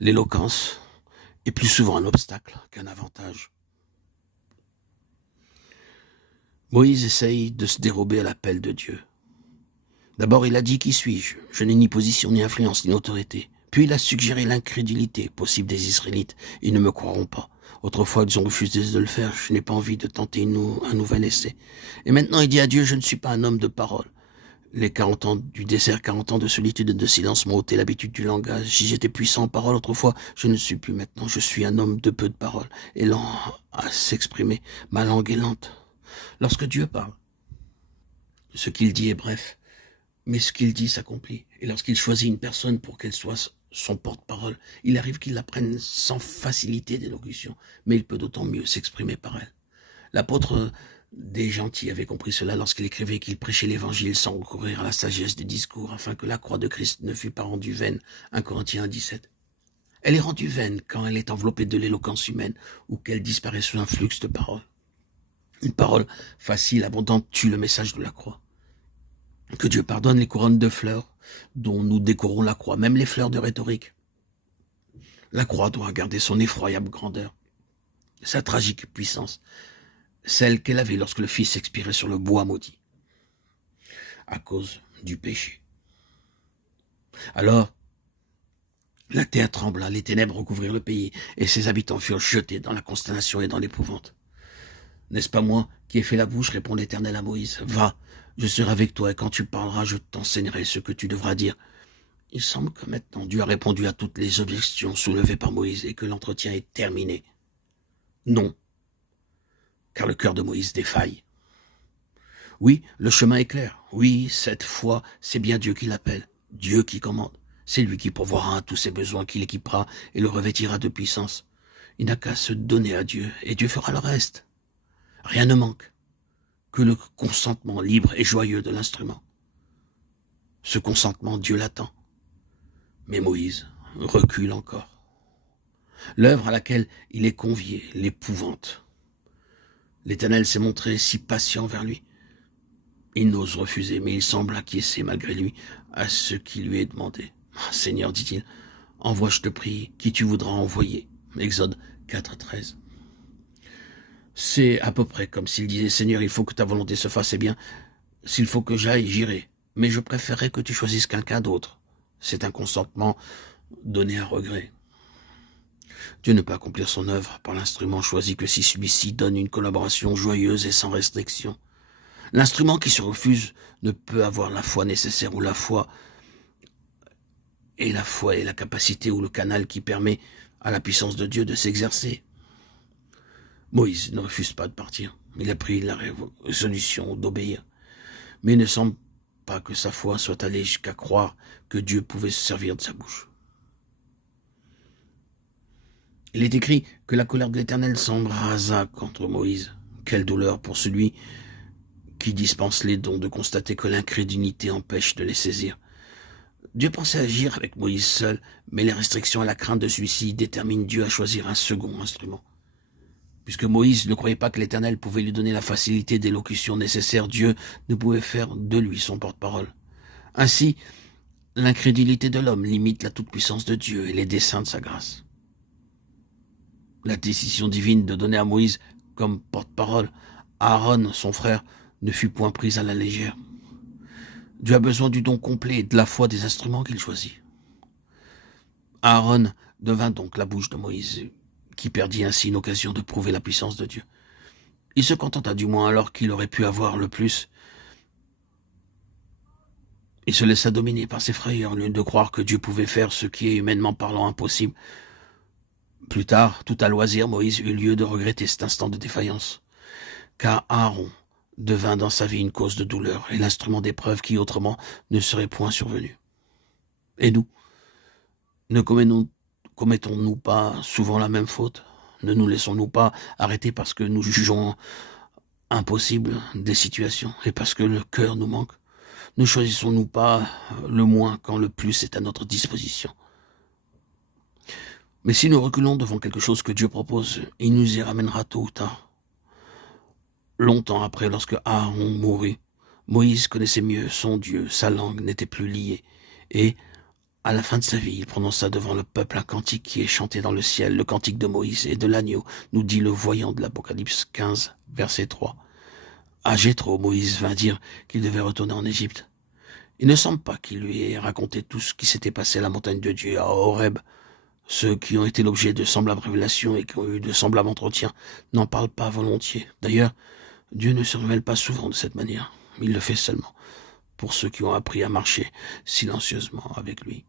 L'éloquence est plus souvent un obstacle qu'un avantage. Moïse essaye de se dérober à l'appel de Dieu. D'abord, il a dit « Qui suis-je ? Je n'ai ni position, ni influence, ni autorité. » Puis il a suggéré l'incrédulité possible des Israélites. Ils ne me croiront pas. Autrefois, ils ont refusé de le faire. Je n'ai pas envie de tenter un nouvel essai. Et maintenant, il dit à Dieu « Je ne suis pas un homme de parole. » Les 40 ans du désert, 40 ans de solitude et de silence m'ont ôté l'habitude du langage. Si j'étais puissant en parole autrefois, je ne le suis plus maintenant. Je suis un homme de peu de paroles et lent à s'exprimer. Ma langue est lente. Lorsque Dieu parle, ce qu'il dit est bref, mais ce qu'il dit s'accomplit. Et lorsqu'il choisit une personne pour qu'elle soit son porte-parole, il arrive qu'il l'apprenne sans facilité d'élocution, mais il peut d'autant mieux s'exprimer par elle. L'apôtre des gentils avait compris cela lorsqu'il écrivait qu'il prêchait l'évangile sans recourir à la sagesse des discours, afin que la croix de Christ ne fût pas rendue vaine. 1 Corinthiens 17. Elle est rendue vaine quand elle est enveloppée de l'éloquence humaine ou qu'elle disparaît sous un flux de paroles. Une parole facile, abondante, tue le message de la croix. Que Dieu pardonne les couronnes de fleurs dont nous décorons la croix, même les fleurs de rhétorique. La croix doit garder son effroyable grandeur, sa tragique puissance, celle qu'elle avait lorsque le Fils expirait sur le bois maudit, à cause du péché. Alors, la terre trembla, les ténèbres recouvrirent le pays, et ses habitants furent jetés dans la consternation et dans l'épouvante. N'est-ce pas moi qui ai fait la bouche, répond l'Éternel à Moïse. Va, je serai avec toi, et quand tu parleras, je t'enseignerai ce que tu devras dire. Il semble que maintenant Dieu a répondu à toutes les objections soulevées par Moïse et que l'entretien est terminé. Non, car le cœur de Moïse défaille. Oui, le chemin est clair. Oui, cette fois, c'est bien Dieu qui l'appelle, Dieu qui commande. C'est lui qui pourvoira à tous ses besoins, qui l'équipera et le revêtira de puissance. Il n'a qu'à se donner à Dieu, et Dieu fera le reste. Rien ne manque, que le consentement libre et joyeux de l'instrument. Ce consentement, Dieu l'attend. Mais Moïse recule encore. L'œuvre à laquelle il est convié l'épouvante. L'Éternel s'est montré si patient vers lui. Il n'ose refuser, mais il semble acquiescer malgré lui à ce qui lui est demandé. « Seigneur, dit-il, envoie, je te prie, qui tu voudras envoyer. » Exode 4:13. C'est à peu près comme s'il disait « Seigneur, il faut que ta volonté se fasse, eh bien, s'il faut que j'aille, j'irai. Mais je préférerais que tu choisisses quelqu'un d'autre. » C'est un consentement donné à regret. Dieu ne peut accomplir son œuvre par l'instrument choisi que si celui-ci donne une collaboration joyeuse et sans restriction. L'instrument qui se refuse ne peut avoir la foi nécessaire ou la foi est la capacité ou le canal qui permet à la puissance de Dieu de s'exercer. Moïse ne refuse pas de partir. Il a pris la résolution d'obéir. Mais il ne semble pas que sa foi soit allée jusqu'à croire que Dieu pouvait se servir de sa bouche. Il est écrit que la colère de l'Éternel s'embrasa contre Moïse. Quelle douleur pour celui qui dispense les dons de constater que l'incrédulité empêche de les saisir. Dieu pensait agir avec Moïse seul, mais les restrictions et la crainte de celui-ci déterminent Dieu à choisir un second instrument. Puisque Moïse ne croyait pas que l'Éternel pouvait lui donner la facilité d'élocution nécessaire, Dieu ne pouvait faire de lui son porte-parole. Ainsi, l'incrédulité de l'homme limite la toute-puissance de Dieu et les desseins de sa grâce. La décision divine de donner à Moïse comme porte-parole Aaron, son frère, ne fut point prise à la légère. Dieu a besoin du don complet et de la foi des instruments qu'il choisit. Aaron devint donc la bouche de Moïse, qui perdit ainsi une occasion de prouver la puissance de Dieu. Il se contenta du moins alors qu'il aurait pu avoir le plus. Il se laissa dominer par ses frayeurs, au lieu de croire que Dieu pouvait faire ce qui est humainement parlant impossible. Plus tard, tout à loisir, Moïse eut lieu de regretter cet instant de défaillance, car Aaron devint dans sa vie une cause de douleur et l'instrument d'épreuve qui autrement ne serait point survenu. Et nous, ne commettons-nous pas souvent la même faute? Ne nous laissons-nous pas arrêter parce que nous jugeons impossible des situations et parce que le cœur nous manque? Ne choisissons-nous pas le moins quand le plus est à notre disposition? Mais si nous reculons devant quelque chose que Dieu propose, il nous y ramènera tôt ou tard. Longtemps après, lorsque Aaron mourut, Moïse connaissait mieux son Dieu, sa langue n'était plus liée, et À la fin de sa vie, il prononça devant le peuple un cantique qui est chanté dans le ciel, le cantique de Moïse et de l'agneau, nous dit le voyant de l'Apocalypse 15, verset 3. À Jéthro, Moïse vint dire qu'il devait retourner en Égypte. Il ne semble pas qu'il lui ait raconté tout ce qui s'était passé à la montagne de Dieu, à Horeb. Ceux qui ont été l'objet de semblables révélations et qui ont eu de semblables entretiens n'en parlent pas volontiers. D'ailleurs, Dieu ne se révèle pas souvent de cette manière. Il le fait seulement pour ceux qui ont appris à marcher silencieusement avec lui.